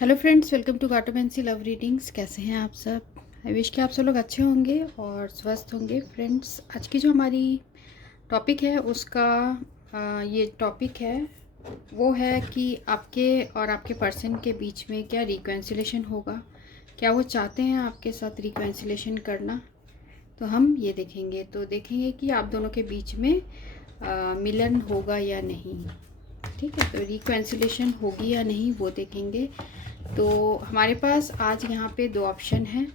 Hello friends, welcome to cartomancy love readings. कैसे हैं आप सब? आई विश कि आप सब लोग अच्छे होंगे और स्वस्थ होंगे। फ्रेंड्स, आज की जो हमारी टॉपिक है उसका ये टॉपिक है वो है कि आपके और आपके पर्सन के बीच में क्या रिकन्सिलेशन होगा, क्या वो चाहते हैं आपके साथ रिकन्सिलेशन करना। तो हम ये देखेंगे, तो देखेंगे कि आप दोनों के बीच में मिलन होगा या नहीं। ठीक है, तो रिकन्सिलेशन होगी या नहीं वो देखेंगे। तो हमारे पास आज यहाँ पे दो ऑप्शन हैं।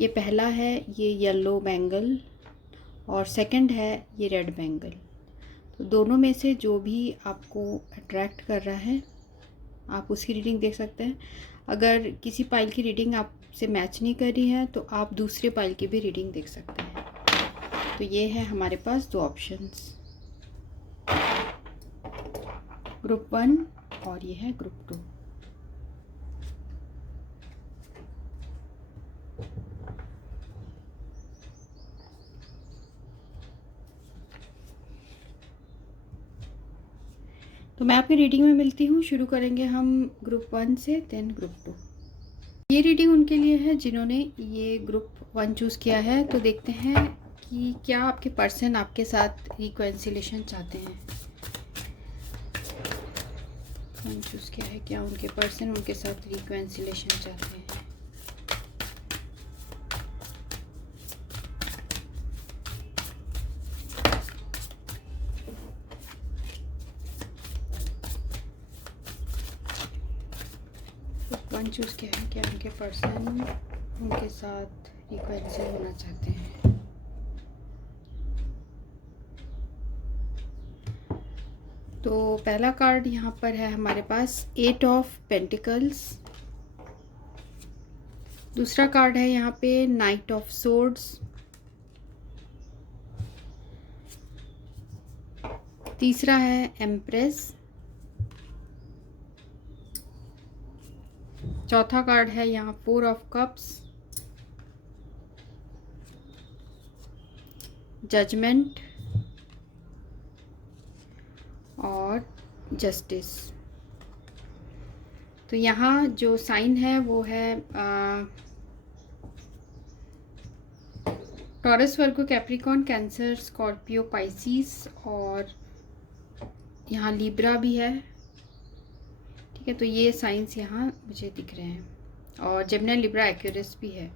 ये पहला है ये येलो बैंगल और सेकंड है ये रेड बैंगल। तो दोनों में से जो भी आपको अट्रैक्ट कर रहा है आप उसकी रीडिंग देख सकते हैं। अगर किसी पाइल की रीडिंग आपसे मैच नहीं कर रही है तो आप दूसरे पाइल की भी रीडिंग देख सकते हैं। तो ये है हमारे पास दो ऑप्शंस, ग्रुप 1 और ये है ग्रुप 2। तो मैं आपकी रीडिंग में मिलती हूँ। शुरू करेंगे हम ग्रुप 1 से, देन ग्रुप 2। ये रीडिंग उनके लिए है जिन्होंने ये ग्रुप 1 चूज़ किया है। तो देखते हैं कि क्या आपके पर्सन आपके साथ रिकन्सिलेशन चाहते हैं। 1 चूज़ किया है, क्या उनके पर्सन उनके साथ रिकन्सिलेशन चाहते हैं। वन चूज़ किया है, क्या उनके पर्सन उनके साथ रिकन्सिल होना चाहते हैं। तो पहला कार्ड यहाँ पर है हमारे पास 8 ऑफ पेंटिकल्स। दूसरा कार्ड है यहाँ पे नाइट ऑफ सोर्ड्स। तीसरा है एम्प्रेस। चौथा कार्ड है यहाँ 4 ऑफ कप्स, जजमेंट और जस्टिस। तो यहाँ जो साइन है वो है टॉरस, वर्गो, कैप्रिकॉर्न, कैंसर, स्कॉर्पियो, पाइसिस और यहाँ लिब्रा भी है। ठीक है, तो ये साइंस यहाँ मुझे दिख रहे हैं और जेमिनी, लिब्रा, एक्वेरियस भी है।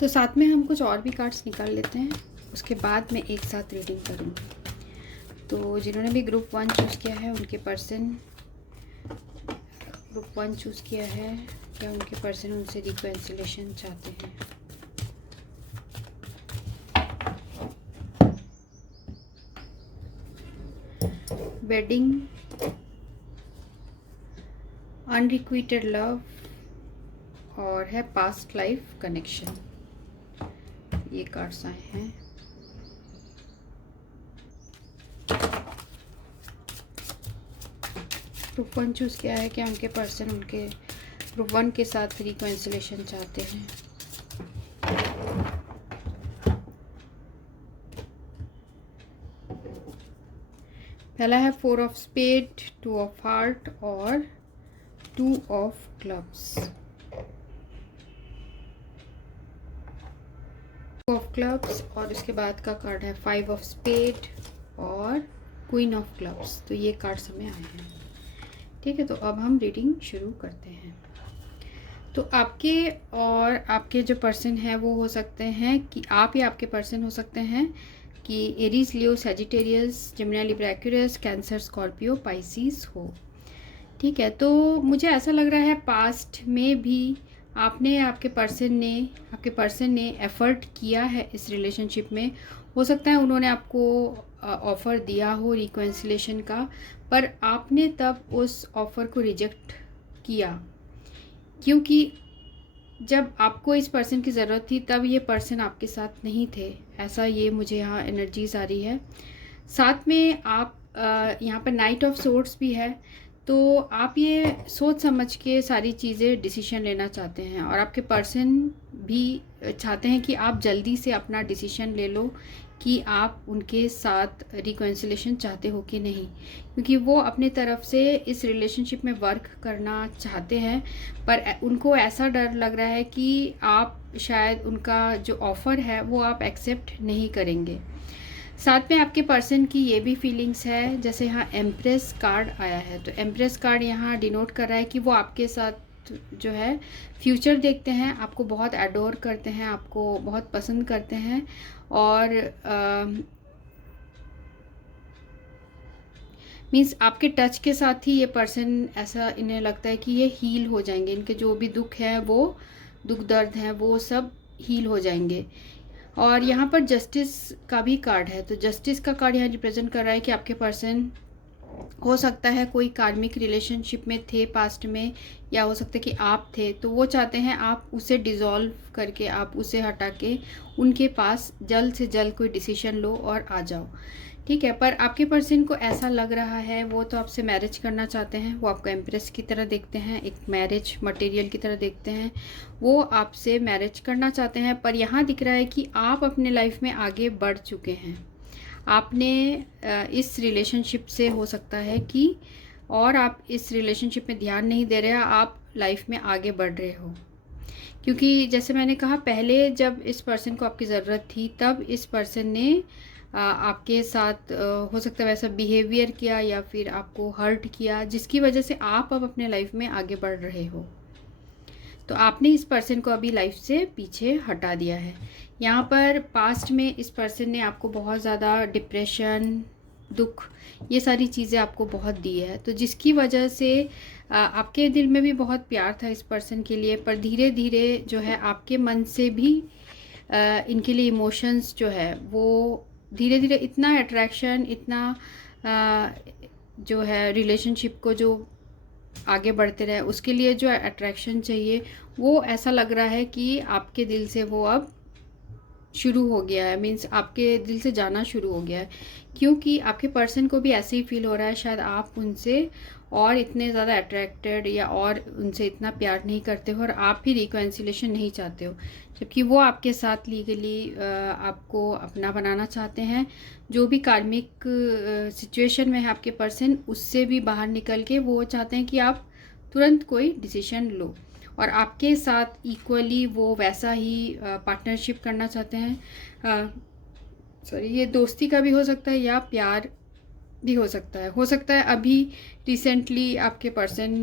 तो साथ में हम कुछ और भी कार्ड्स निकाल लेते हैं, उसके बाद मैं एक साथ रीडिंग करूँगी। तो जिन्होंने भी ग्रुप 1 चूज़ किया है उनके पर्सन ग्रुप 1 चूज़ किया है, क्या उनके पर्सन उनसे रिकन्सिलेशन चाहते हैं। वेडिंग, अनरिक्विटेड लव और है पास्ट लाइफ कनेक्शन। ये कार्ड्स आए हैं। ग्रुप 1 चूज़ किया है, क्या उनके पर्सन उनके ग्रुप 1 के साथ रिकन्सिलेशन चाहते हैं। पहला है 4 ऑफ स्पेड, 2 ऑफ हार्ट और 2 ऑफ क्लब्स। 2 ऑफ क्लब्स और इसके बाद का कार्ड है 5 ऑफ स्पेड और क्वीन ऑफ क्लब्स। तो ये कार्ड्स हमें आए हैं। ठीक है, तो अब हम रीडिंग शुरू करते हैं। तो आपके और आपके जो पर्सन है वो हो सकते हैं कि आप या आपके पर्सन हो सकते हैं कि Aries, Leo, Sagittarius, Gemini, Libra, Aquarius, Cancer, Scorpio, Pisces हो। ठीक है, तो मुझे ऐसा लग रहा है पास्ट में भी आपके पर्सन ने एफ़र्ट किया है इस रिलेशनशिप में। हो सकता है उन्होंने आपको ऑफ़र दिया हो रिकन्सिलेशन का, पर आपने तब उस ऑफ़र को रिजेक्ट किया, क्योंकि जब आपको इस पर्सन की ज़रूरत थी तब ये पर्सन आपके साथ नहीं थे। ऐसा ये मुझे यहाँ एनर्जीज आ रही है। साथ में आप यहाँ पर नाइट ऑफ सोर्ड्स भी है। तो आप ये सोच समझ के सारी चीज़ें डिसीजन लेना चाहते हैं और आपके पर्सन भी चाहते हैं कि आप जल्दी से अपना डिसीजन ले लो कि आप उनके साथ रिकॉन्सिलेशन चाहते हो कि नहीं, क्योंकि वो अपने तरफ से इस रिलेशनशिप में वर्क करना चाहते हैं, पर उनको ऐसा डर लग रहा है कि आप शायद उनका जो ऑफ़र है वो आप एक्सेप्ट नहीं करेंगे। साथ में आपके पर्सन की ये भी फीलिंग्स है, जैसे यहाँ एम्प्रेस कार्ड आया है, तो एम्प्रेस कार्ड यहाँ डिनोट कर रहा है कि वो आपके साथ जो है फ्यूचर देखते हैं, आपको बहुत एडोर करते हैं, आपको बहुत पसंद करते हैं, और मीन्स आपके टच के साथ ही ये पर्सन, ऐसा इन्हें लगता है कि ये हील हो जाएंगे, इनके जो भी दुख है, वो दुख दर्द हैं, वो सब हील हो जाएंगे। और यहाँ पर जस्टिस का भी कार्ड है, तो जस्टिस का कार्ड यहाँ रिप्रेजेंट कर रहा है कि आपके पर्सन हो सकता है कोई कार्मिक रिलेशनशिप में थे पास्ट में, या हो सकता है कि आप थे, तो वो चाहते हैं आप उसे डिज़ोल्व करके, आप उसे हटा के उनके पास जल्द से जल्द कोई डिसीजन लो और आ जाओ। ठीक है, पर आपके पर्सन को ऐसा लग रहा है, वो तो आपसे मैरिज करना चाहते हैं, वो आपको एम्प्रेस की तरह देखते हैं, एक मैरिज मटेरियल की तरह देखते हैं, वो आपसे मैरिज करना चाहते हैं। पर यहाँ दिख रहा है कि आप अपने लाइफ में आगे बढ़ चुके हैं, आपने इस रिलेशनशिप से हो सकता है कि, और आप इस रिलेशनशिप में ध्यान नहीं दे रहे, आप लाइफ में आगे बढ़ रहे हो। क्योंकि जैसे मैंने कहा पहले, जब इस पर्सन को आपकी ज़रूरत थी, तब इस पर्सन ने आपके साथ हो सकता है वैसा बिहेवियर किया, या फिर आपको हर्ट किया, जिसकी वजह से आप अब अपने लाइफ में आगे बढ़ रहे हो। तो आपने इस पर्सन को अभी लाइफ से पीछे हटा दिया है। यहाँ पर पास्ट में इस पर्सन ने आपको बहुत ज़्यादा डिप्रेशन, दुख, ये सारी चीज़ें आपको बहुत दी है, तो जिसकी वजह से आपके दिल में भी बहुत प्यार था इस पर्सन के लिए, पर धीरे धीरे जो है आपके मन से भी इनके लिए इमोशंस जो है वो धीरे धीरे, इतना अट्रैक्शन, इतना जो है रिलेशनशिप को जो आगे बढ़ते रहे, उसके लिए जो अट्रैक्शन चाहिए, वो ऐसा लग रहा है कि आपके दिल से वो अब शुरू हो गया है, मीन्स आपके दिल से जाना शुरू हो गया है, क्योंकि आपके पर्सन को भी ऐसे ही फील हो रहा है शायद आप उनसे और इतने ज़्यादा अट्रैक्टेड या और उनसे इतना प्यार नहीं करते हो, और आप भी रिकॉन्सिलेशन नहीं चाहते हो, जबकि वो आपके साथ लीगली आपको अपना बनाना चाहते हैं। जो भी कार्मिक सिचुएशन में है आपके पर्सन, उससे भी बाहर निकल के वो चाहते हैं कि आप तुरंत कोई डिसीजन लो, और आपके साथ इक्वली वो वैसा ही पार्टनरशिप करना चाहते हैं। सॉरी, ये दोस्ती का भी हो सकता है या प्यार भी हो सकता है अभी रिसेंटली आपके पर्सन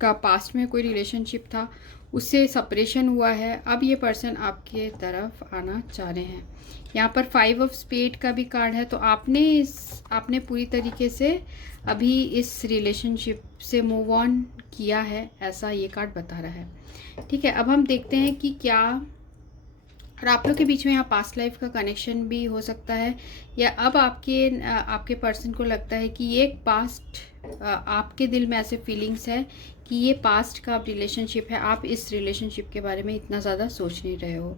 का पास्ट में कोई रिलेशनशिप था, उससे सेपरेशन हुआ है, अब ये पर्सन आपके तरफ आना चाह रहे हैं। यहाँ पर 5 ऑफ स्पेड का भी कार्ड है, तो आपने पूरी तरीके से अभी इस रिलेशनशिप से मूव ऑन किया है, ऐसा ये कार्ड बता रहा है। ठीक है, अब हम देखते हैं कि क्या, और आप लोग के बीच में यहाँ पास्ट लाइफ का कनेक्शन भी हो सकता है, या अब आपके पर्सन को लगता है कि ये पास्ट, आपके दिल में ऐसे फीलिंग्स है कि ये पास्ट का रिलेशनशिप है, आप इस रिलेशनशिप के बारे में इतना ज़्यादा सोच नहीं रहे हो।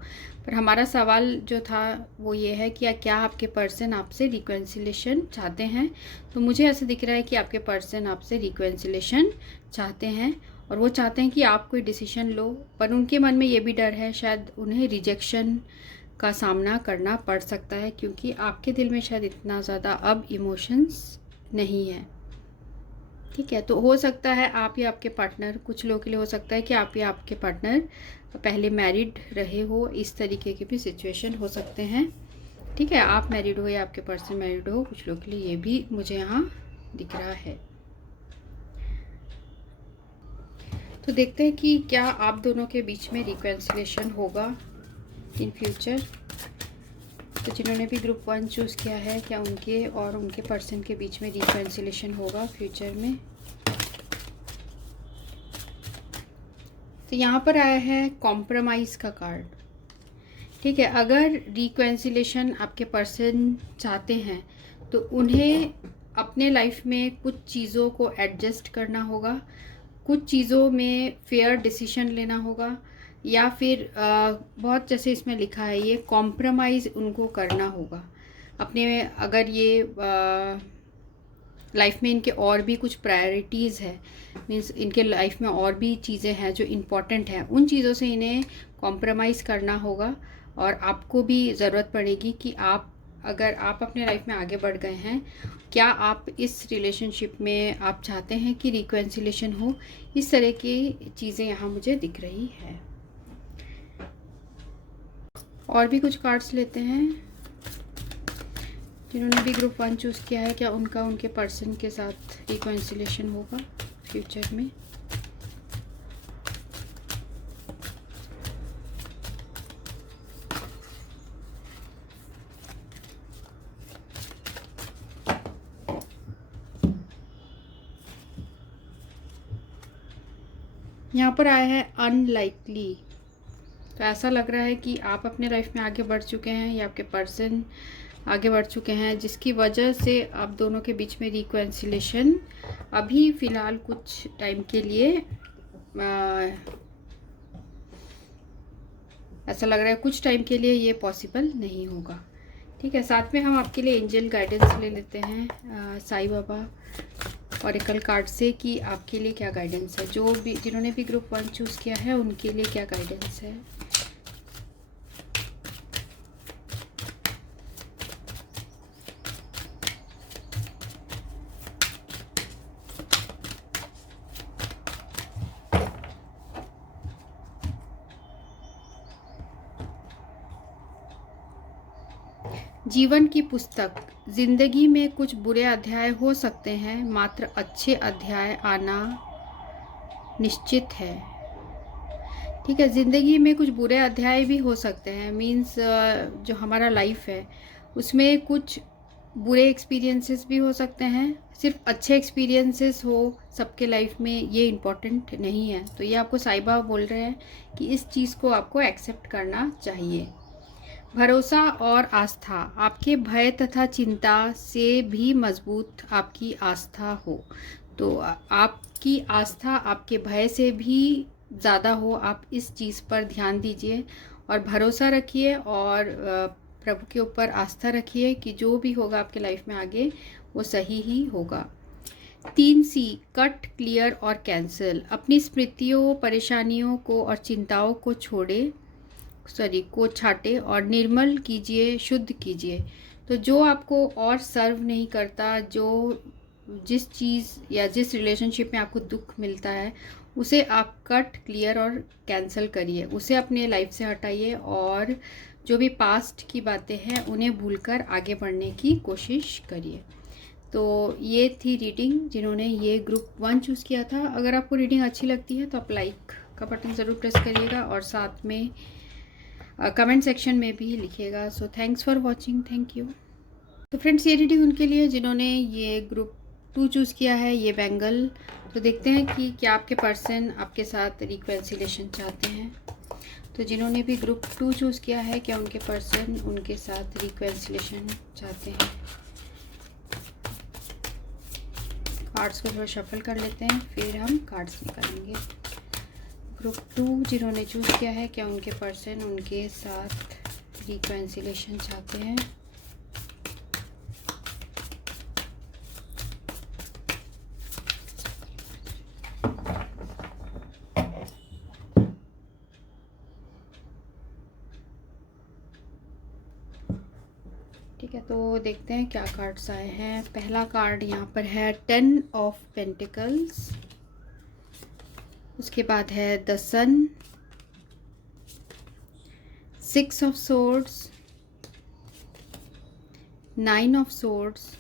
पर हमारा सवाल जो था वो ये है कि क्या आपके पर्सन आपसे रिकॉन्सिलेशन चाहते हैं। तो मुझे ऐसा दिख रहा है कि आपके पर्सन आपसे रिकॉन्सिलेशन चाहते हैं, और वो चाहते हैं कि आप कोई डिसीजन लो, पर उनके मन में ये भी डर है शायद उन्हें रिजेक्शन का सामना करना पड़ सकता है, क्योंकि आपके दिल में शायद इतना ज़्यादा अब इमोशंस नहीं है। ठीक है, तो हो सकता है आप या आपके पार्टनर, कुछ लोगों के लिए हो सकता है कि आप या आपके पार्टनर पहले मैरिड रहे हो, इस तरीके के भी सिचुएशन हो सकते हैं। ठीक है, आप मैरिड हो या आपके पर्सन मैरिड हो, कुछ लोगों के लिए ये भी मुझे यहाँ दिख रहा है। तो देखते हैं कि क्या आप दोनों के बीच में रिकॉन्सिलेशन होगा इन फ्यूचर। तो जिन्होंने भी ग्रुप 1 चूज़ किया है, क्या उनके और उनके पर्सन के बीच में रिकॉन्सिलेशन होगा फ्यूचर में। तो यहाँ पर आया है कॉम्प्रोमाइज़ का कार्ड। ठीक है, अगर रिकॉन्सिलेशन आपके पर्सन चाहते हैं तो उन्हें अपने लाइफ में कुछ चीज़ों को एडजस्ट करना होगा, कुछ चीज़ों में फेयर डिसीजन लेना होगा, या फिर बहुत, जैसे इसमें लिखा है, ये कॉम्प्रोमाइज़ उनको करना होगा अपने, अगर ये लाइफ में इनके और भी कुछ प्रायोरिटीज़ है, मीन्स इनके लाइफ में और भी चीज़ें हैं जो इम्पोर्टेंट हैं, उन चीज़ों से इन्हें कॉम्प्रोमाइज़ करना होगा, और आपको भी ज़रूरत पड़ेगी कि आप, अगर आप अपने लाइफ में आगे बढ़ गए हैं, क्या आप इस रिलेशनशिप में आप चाहते हैं कि रिकन्सिलेशन हो। इस तरह की चीज़ें यहाँ मुझे दिख रही है। और भी कुछ कार्ड्स लेते हैं। जिन्होंने भी ग्रुप 1 चूज़ किया है, क्या उनका उनके पर्सन के साथ रिकन्सिलेशन होगा फ्यूचर में। यहाँ पर आया है अनलाइकली। तो ऐसा लग रहा है कि आप अपने लाइफ में आगे बढ़ चुके हैं या आपके पर्सन आगे बढ़ चुके हैं, जिसकी वजह से आप दोनों के बीच में रिकन्सिलेशन अभी फ़िलहाल कुछ टाइम के लिए ऐसा लग रहा है कुछ टाइम के लिए ये पॉसिबल नहीं होगा। ठीक है, साथ में हम आपके लिए एंजल गाइडेंस ले लेते हैं साईं बाबा ऑरेकल कार्ड से कि आपके लिए क्या गाइडेंस है। जो भी जिन्होंने भी ग्रुप 1 चूज़ किया है उनके लिए क्या गाइडेंस है। जीवन की पुस्तक। जिंदगी में कुछ बुरे अध्याय हो सकते हैं, मात्र अच्छे अध्याय आना निश्चित है। ठीक है, ज़िंदगी में कुछ बुरे अध्याय भी हो सकते हैं, मीन्स जो हमारा लाइफ है उसमें कुछ बुरे एक्सपीरियंसेस भी हो सकते हैं। सिर्फ अच्छे एक्सपीरियंसेस हो सबके लाइफ में ये इम्पॉर्टेंट नहीं है। तो ये आपको साईं बाबा बोल रहे हैं कि इस चीज़ को आपको एक्सेप्ट करना चाहिए। भरोसा और आस्था। आपके भय तथा चिंता से भी मजबूत आपकी आस्था हो। तो आपकी आस्था आपके भय से भी ज़्यादा हो। आप इस चीज़ पर ध्यान दीजिए और भरोसा रखिए और प्रभु के ऊपर आस्था रखिए कि जो भी होगा आपके लाइफ में आगे वो सही ही होगा। 3C, कट, क्लियर और कैंसिल। अपनी स्मृतियों, परेशानियों को और चिंताओं को छाटे और निर्मल कीजिए, शुद्ध कीजिए। तो जो आपको और सर्व नहीं करता, जो जिस चीज़ या जिस रिलेशनशिप में आपको दुख मिलता है उसे आप कट, क्लियर और कैंसिल करिए, उसे अपने लाइफ से हटाइए और जो भी पास्ट की बातें हैं उन्हें भूलकर आगे बढ़ने की कोशिश करिए। तो ये थी रीडिंग जिन्होंने ये ग्रुप 1 चूज़ किया था। अगर आपको रीडिंग अच्छी लगती है तो आप लाइक का बटन ज़रूर प्रेस करिएगा और साथ में कमेंट सेक्शन में भी लिखिएगा। So thanks for watching, thank you. तो फ्रेंड्स, ये रीडिंग उनके लिए जिन्होंने ये ग्रुप 2 चूज़ किया है, ये बैंगल। तो देखते हैं कि क्या आपके पर्सन आपके साथ रिकन्सिलेशन चाहते हैं। तो जिन्होंने भी ग्रुप 2 चूज़ किया है, क्या उनके पर्सन उनके साथ रिकन्सिलेशन चाहते हैं। कार्ड्स को थोड़ा शफल कर लेते हैं, फिर हम कार्ड्स निकालेंगे। ग्रुप 2 जिन्होंने चूज़ किया है, क्या उनके पर्सन उनके साथ रिकन्सिलेशन चाहते हैं। ठीक है, तो देखते हैं क्या कार्ड्स आए हैं। पहला कार्ड यहाँ पर है 10 ऑफ पेंटिकल्स, उसके बाद है the sun, 6 of swords, 9 of swords,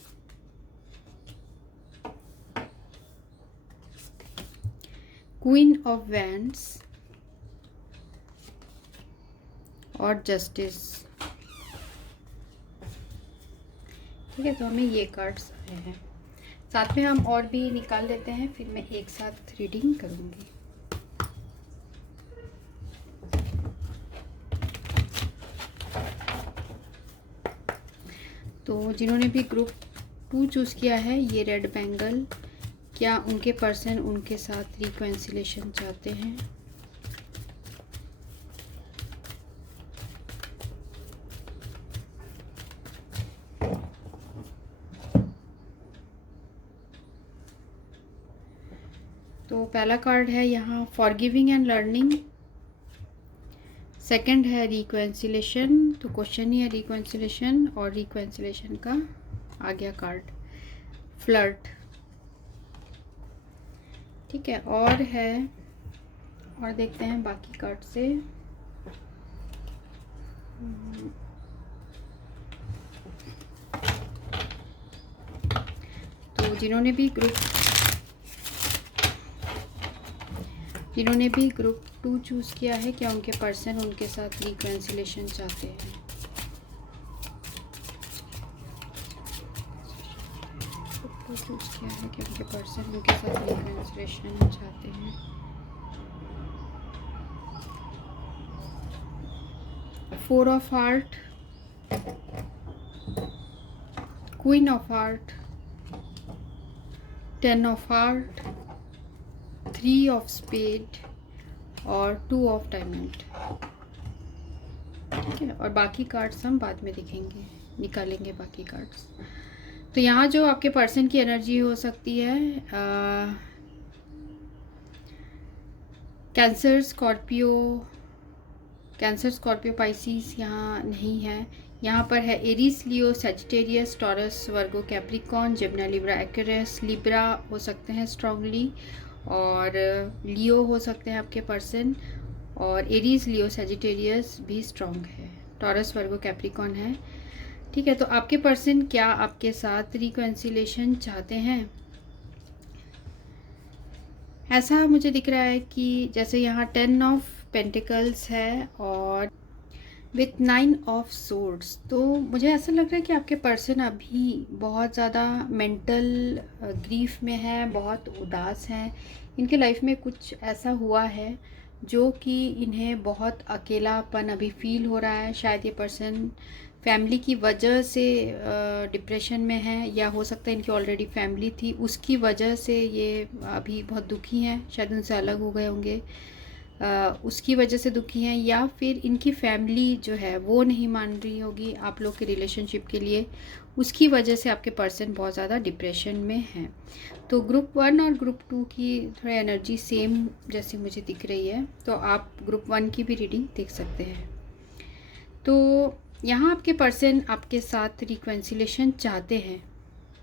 queen of wands और जस्टिस। ठीक है, तो हमें ये कार्ड्स आए हैं। साथ में हम और भी निकाल लेते हैं, फिर मैं एक साथ रीडिंग करूँगी। तो जिन्होंने भी ग्रुप 2 चूज़ किया है, ये रेड बैंगल, क्या उनके पर्सन उनके साथ रिकन्सिलेशन चाहते हैं। तो पहला कार्ड है यहाँ फॉरगिविंग एंड लर्निंग, सेकंड है रिकॉन्सिलेशन, तो क्वेश्चन ही है रिकॉन्सिलेशन, और रिकॉन्सिलेशन का आ गया कार्ड फ्लर्ट। ठीक है, और है, और देखते हैं बाकी कार्ड से। तो जिन्होंने भी ग्रुप 2 चूज़ किया है, क्या उनके पर्सन उनके साथ रिकॉन्सिलेशन चाहते हैं? ग्रुप 2 चूज़ किया है, क्या उनके पर्सन उनके साथ रिकॉन्सिलेशन चाहते हैं? Four of heart, queen of heart, 10 of heart, 3 of spade और 2 ऑफ डायमंड। ठीक है, और बाकी कार्ड्स हम बाद में दिखेंगे, निकालेंगे बाकी कार्ड्स। तो यहाँ जो आपके पर्सन की एनर्जी हो सकती है, कैंसर स्कॉर्पियो पाइसिस यहाँ नहीं है। यहाँ पर है Aries, Leo, Sagittarius, Taurus, Virgo, Capricorn, Gemini, Libra, Aquarius. Libra हो सकते हैं स्ट्रांगली, और लियो हो सकते हैं आपके पर्सन, और एरीज, लियो, सजिटेरियस भी स्ट्रांग है। टॉरस, वर्गो, कैप्रिकॉन है। ठीक है, तो आपके पर्सन क्या आपके साथ रिकॉन्सिलेशन चाहते हैं? ऐसा मुझे दिख रहा है कि जैसे यहाँ 10 ऑफ पेंटिकल्स है और विथ 9 ऑफ सोर्ड्स, तो मुझे ऐसा लग रहा है कि आपके पर्सन अभी बहुत ज़्यादा मेंटल ग्रीफ में है, बहुत उदास हैं। इनके लाइफ में कुछ ऐसा हुआ है जो कि इन्हें बहुत अकेलापन अभी फील हो रहा है। शायद ये पर्सन फैमिली की वजह से डिप्रेशन में है, या हो सकता है इनकी ऑलरेडी फैमिली थी, उसकी वजह से ये अभी बहुत दुखी हैं। शायद उनसे अलग हो गए होंगे, उसकी वजह से दुखी हैं, या फिर इनकी फैमिली जो है वो नहीं मान रही होगी आप लोग के रिलेशनशिप के लिए, उसकी वजह से आपके पर्सन बहुत ज़्यादा डिप्रेशन में हैं। तो ग्रुप 1 और ग्रुप 2 की थोड़ी एनर्जी सेम जैसी मुझे दिख रही है, तो आप ग्रुप 1 की भी रीडिंग देख सकते हैं। तो यहाँ आपके पर्सन आपके साथ रिकॉन्सिलेशन चाहते हैं।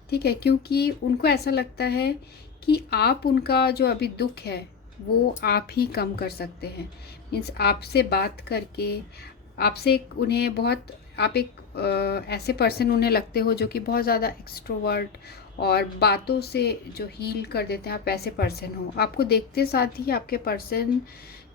ठीक है, क्योंकि उनको ऐसा लगता है कि आप उनका जो अभी दुख है वो आप ही कम कर सकते हैं। मीन्स आपसे बात करके, आपसे उन्हें बहुत, आप एक ऐसे पर्सन उन्हें लगते हो जो कि बहुत ज़्यादा एक्सट्रोवर्ट और बातों से जो हील कर देते हैं, आप वैसे पर्सन हो। आपको देखते साथ ही आपके पर्सन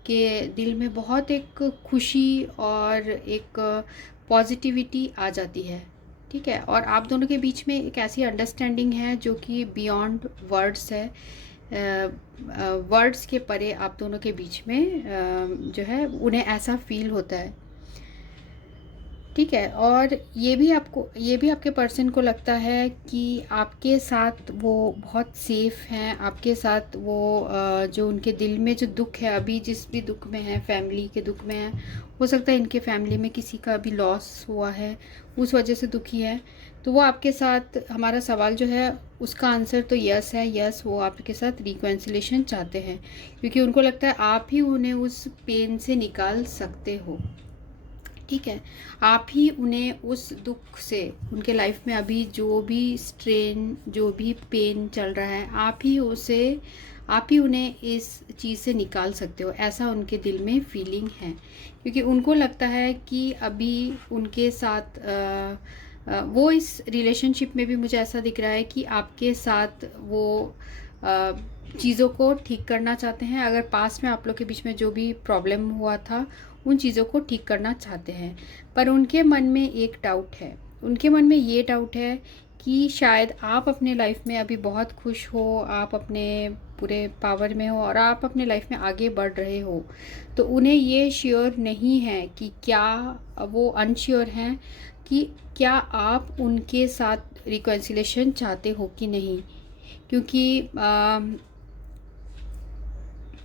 के दिल में बहुत एक खुशी और एक पॉजिटिविटी आ जाती है। ठीक है, और आप दोनों के बीच में एक ऐसी अंडरस्टैंडिंग है जो कि बियॉन्ड वर्ड्स है, वर्ड्स के परे आप दोनों के बीच में जो है उन्हें ऐसा फील होता है। ठीक है, और ये भी आपके पर्सन को लगता है कि आपके साथ वो बहुत सेफ़ हैं, आपके साथ वो जो उनके दिल में जो दुख है, अभी जिस भी दुख में है, फैमिली के दुख में है, हो सकता है इनके फैमिली में किसी का अभी लॉस हुआ है, उस वजह से दुखी है। तो वो आपके साथ, हमारा सवाल जो है उसका आंसर तो यस है, यस वो आपके साथ रिकॉन्सिलेशन चाहते हैं, क्योंकि उनको लगता है आप ही उन्हें उस पेन से निकाल सकते हो। ठीक है, आप ही उन्हें उस दुख से, उनके लाइफ में अभी जो भी स्ट्रेन, जो भी पेन चल रहा है, आप ही उन्हें इस चीज़ से निकाल सकते हो, ऐसा उनके दिल में फीलिंग है। क्योंकि उनको लगता है कि अभी उनके साथ वो इस रिलेशनशिप में भी मुझे ऐसा दिख रहा है कि आपके साथ वो चीज़ों को ठीक करना चाहते हैं। अगर पास्ट में आप लोग के बीच में जो भी प्रॉब्लम हुआ था, उन चीज़ों को ठीक करना चाहते हैं, पर उनके मन में एक डाउट है। उनके मन में ये डाउट है कि शायद आप अपने लाइफ में अभी बहुत खुश हो, आप अपने पूरे पावर में हो और आप अपने लाइफ में आगे बढ़ रहे हो, तो उन्हें ये श्योर नहीं है कि क्या, वो अनश्योर हैं कि क्या आप उनके साथ रिकॉन्सिलेशन चाहते हो कि नहीं। क्योंकि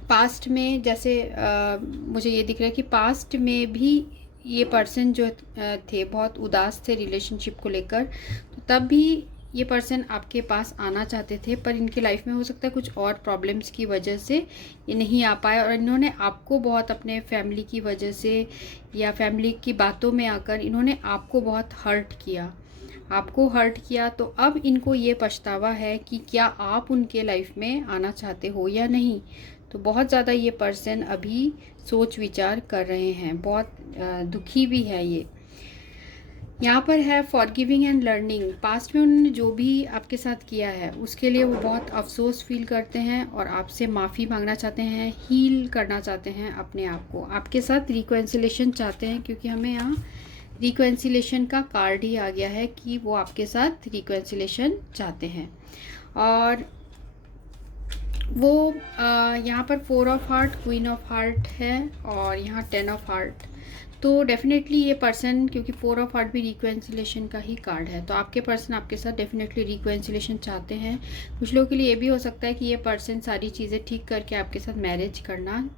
पास्ट में जैसे मुझे ये दिख रहा है कि पास्ट में भी ये पर्सन जो थे बहुत उदास थे रिलेशनशिप को लेकर, तो तब भी ये पर्सन आपके पास आना चाहते थे, पर इनके लाइफ में हो सकता है कुछ और प्रॉब्लम्स की वजह से ये नहीं आ पाए, और इन्होंने आपको बहुत अपने फैमिली की वजह से या फैमिली की बातों में आकर इन्होंने आपको बहुत हर्ट किया। तो अब इनको ये पछतावा है कि क्या आप उनके लाइफ में आना चाहते हो या नहीं। तो बहुत ज़्यादा ये पर्सन अभी सोच विचार कर रहे हैं, बहुत दुखी भी है ये। यहाँ पर है फॉरगिविंग एंड लर्निंग। पास्ट में उन्होंने जो भी आपके साथ किया है उसके लिए वो बहुत अफसोस फील करते हैं और आपसे माफ़ी मांगना चाहते हैं, हील करना चाहते हैं अपने आप को, आपके साथ रिकॉन्सिलेशन चाहते हैं, क्योंकि हमें यहाँ रिकॉन्सिलेशन का कार्ड ही आ गया है कि वो आपके साथ रिकॉन्सिलेशन चाहते हैं। और वो यहाँ पर 4 of heart, queen of heart है और यहाँ 10 ऑफ हार्ट। तो डेफिनेटली ये पर्सन, क्योंकि 4 ऑफ हार्ट भी रिकॉन्सिलेशन का ही कार्ड है, तो आपके पर्सन आपके साथ डेफिनेटली रिकॉन्सिलेशन चाहते हैं। कुछ लोगों के लिए ये भी हो सकता है कि ये पर्सन सारी चीज़ें ठीक करके आपके साथ मैरिज करना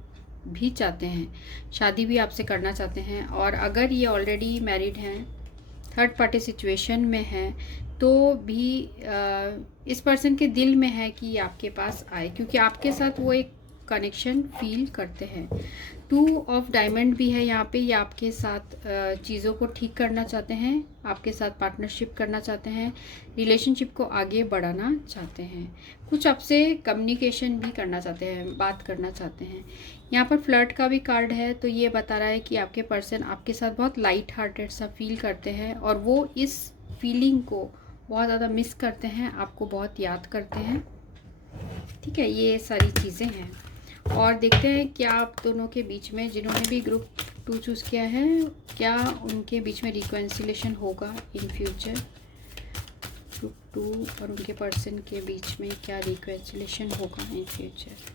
भी चाहते हैं, शादी भी आपसे करना चाहते हैं। और अगर ये ऑलरेडी मैरिड हैं, थर्ड पार्टी सिचुएशन में हैं, तो भी इस पर्सन के दिल में है कि ये आपके पास आए, क्योंकि आपके साथ वो एक कनेक्शन फील करते हैं। 2 ऑफ डायमंड भी है यहाँ पे, ये आपके साथ चीज़ों को ठीक करना चाहते हैं, आपके साथ पार्टनरशिप करना चाहते हैं, रिलेशनशिप को आगे बढ़ाना चाहते हैं, कुछ आपसे कम्युनिकेशन भी करना चाहते हैं, बात करना चाहते हैं। यहाँ पर फ्लर्ट का भी कार्ड है, तो ये बता रहा है कि आपके पर्सन आपके साथ बहुत लाइट हार्टेड सा फील करते हैं और वो इस फीलिंग को बहुत ज़्यादा मिस करते हैं, आपको बहुत याद करते हैं। ठीक है, ये सारी चीज़ें हैं। और देखते हैं क्या आप दोनों के बीच में, जिन्होंने भी ग्रुप 2 चूज़ किया है, क्या उनके बीच में रिकॉन्सिलेशन होगा इन फ्यूचर। ग्रुप 2 और उनके पर्सन के बीच में क्या रिकॉन्सिलेशन होगा इन फ्यूचर।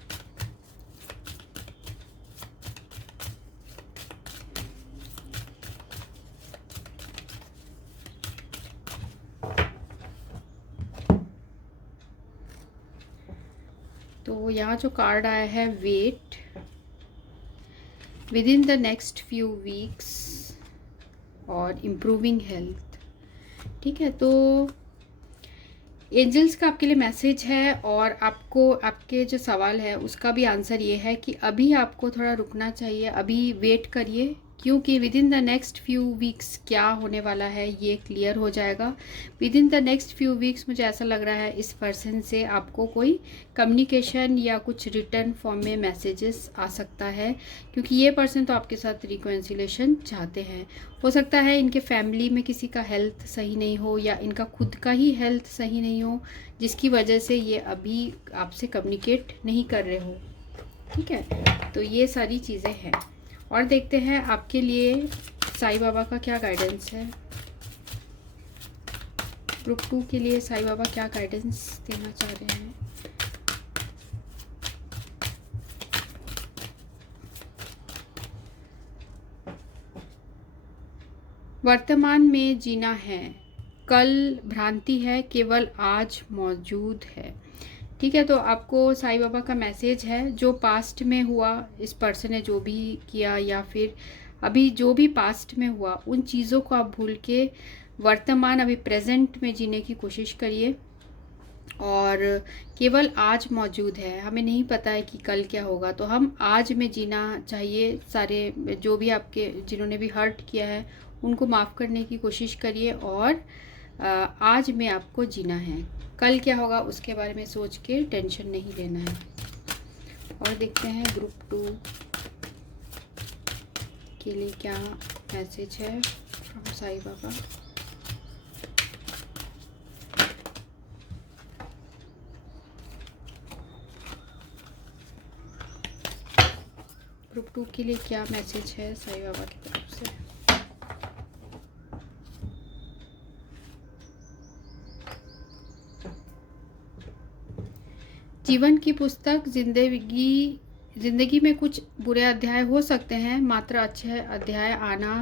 तो यहाँ जो कार्ड आया है, wait within the next few weeks और इम्प्रूविंग हेल्थ। ठीक है, तो एंजल्स का आपके लिए मैसेज है और आपको आपके जो सवाल है उसका भी आंसर ये है कि अभी आपको थोड़ा रुकना चाहिए, अभी वेट करिए, क्योंकि with in the next few weeks क्या होने वाला है ये क्लियर हो जाएगा। With in the next few weeks मुझे ऐसा लग रहा है इस पर्सन से आपको कोई कम्युनिकेशन या कुछ रिटर्न फॉर्म में मैसेजेस आ सकता है, क्योंकि ये पर्सन तो आपके साथ रिकॉन्सिलेशन चाहते हैं। हो सकता है इनके फैमिली में किसी का हेल्थ सही नहीं हो या इनका खुद का ही हेल्थ सही नहीं हो, जिसकी वजह से ये अभी आपसे कम्युनिकेट नहीं कर रहे हो। ठीक है, तो ये सारी चीज़ें हैं। और देखते हैं आपके लिए साईं बाबा का क्या गाइडेंस है। ग्रुप 2 के लिए साईं बाबा क्या गाइडेंस देना चाह रहे हैं। वर्तमान में जीना है, कल भ्रांति है, केवल आज मौजूद है। ठीक है, तो आपको साईं बाबा का मैसेज है, जो पास्ट में हुआ, इस पर्सन ने जो भी किया या फिर अभी जो भी पास्ट में हुआ, उन चीज़ों को आप भूल के वर्तमान अभी प्रेजेंट में जीने की कोशिश करिए। और केवल आज मौजूद है, हमें नहीं पता है कि कल क्या होगा, तो हम आज में जीना चाहिए। सारे जो भी आपके जिन्होंने भी हर्ट किया है उनको माफ़ करने की कोशिश करिए और आज में आपको जीना है। कल क्या होगा उसके बारे में सोच के टेंशन नहीं लेना है। और देखते हैं ग्रुप 2 के लिए क्या मैसेज है फ्रॉम साईं बाबा। ग्रुप 2 के लिए क्या मैसेज है साईं बाबा की तरफ से। जीवन की पुस्तक, जिंदगी में कुछ बुरे अध्याय हो सकते हैं, मात्र अच्छे अध्याय आना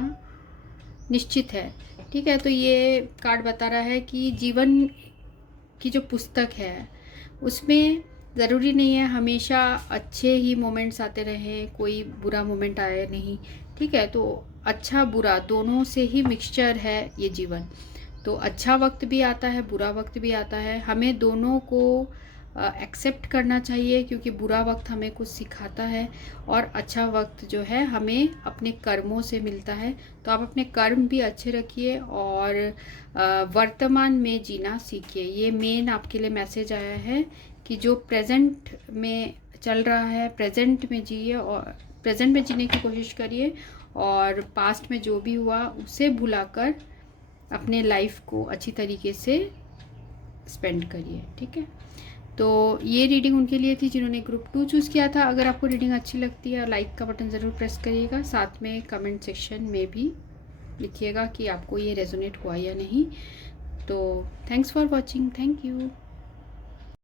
निश्चित है। ठीक है, तो ये कार्ड बता रहा है कि जीवन की जो पुस्तक है उसमें ज़रूरी नहीं है हमेशा अच्छे ही मोमेंट्स आते रहें, कोई बुरा मोमेंट आए नहीं। ठीक है, तो अच्छा बुरा दोनों से ही मिक्सचर है ये जीवन। तो अच्छा वक्त भी आता है, बुरा वक्त भी आता है, हमें दोनों को एक्सेप्ट करना चाहिए, क्योंकि बुरा वक्त हमें कुछ सिखाता है और अच्छा वक्त जो है हमें अपने कर्मों से मिलता है। तो आप अपने कर्म भी अच्छे रखिए और वर्तमान में जीना सीखिए। ये मेन आपके लिए मैसेज आया है कि जो प्रेजेंट में चल रहा है, प्रेजेंट में जिए और प्रेजेंट में जीने की कोशिश करिए, और पास्ट में जो भी हुआ उसे भुलाकर अपने लाइफ को अच्छी तरीके से स्पेंड करिए। ठीक है, तो ये रीडिंग उनके लिए थी जिन्होंने ग्रुप 2 चूज़ किया था। अगर आपको रीडिंग अच्छी लगती है, लाइक का बटन ज़रूर प्रेस करिएगा, साथ में कमेंट सेक्शन में भी लिखिएगा कि आपको ये रेजोनेट हुआ या नहीं। तो thanks for watching, thank you.